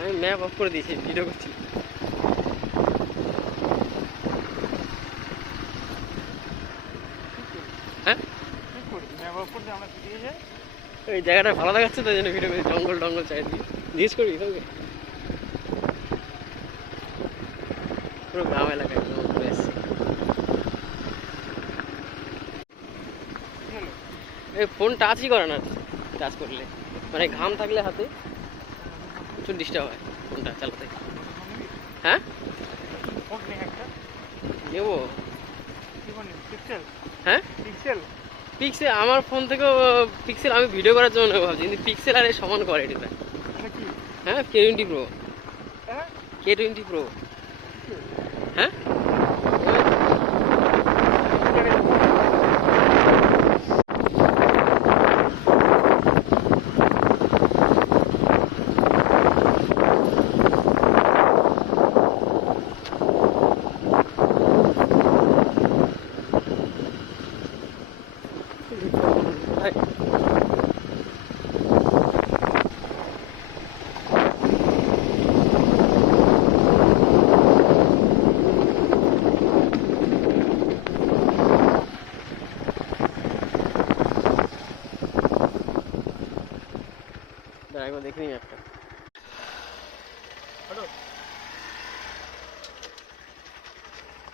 আমি map of করে দিয়েছি, ভিডিও করছি। হ্যাঁ, ওই জায়গাটা ভালো দেখাচ্ছে তাই জন্য ভিডিও করছি। জঙ্গল টঙ্গল চাইছি, জিজ্ঞেস করবি কাউকে? পুরো গ্রাম এলাকায় ঘুরে এসছি। এই ফোন টাচই করে না, টাচ করলে মানে ঘাম থাকলে হাতে প্রচুর ডিস্টার্ব হয় ফোনটা চালাতে। হ্যাঁ নেবো। হ্যাঁ পিক্সেল আমার ফোন থেকেও পিক্সেল আমি ভিডিও করার জন্য নেবো ভাবছি, কিন্তু পিক্সেল আর সমান করে এটা। হ্যাঁ K20 Pro, K20 Pro। হ্যাঁ একবার দেখে নিই একটা।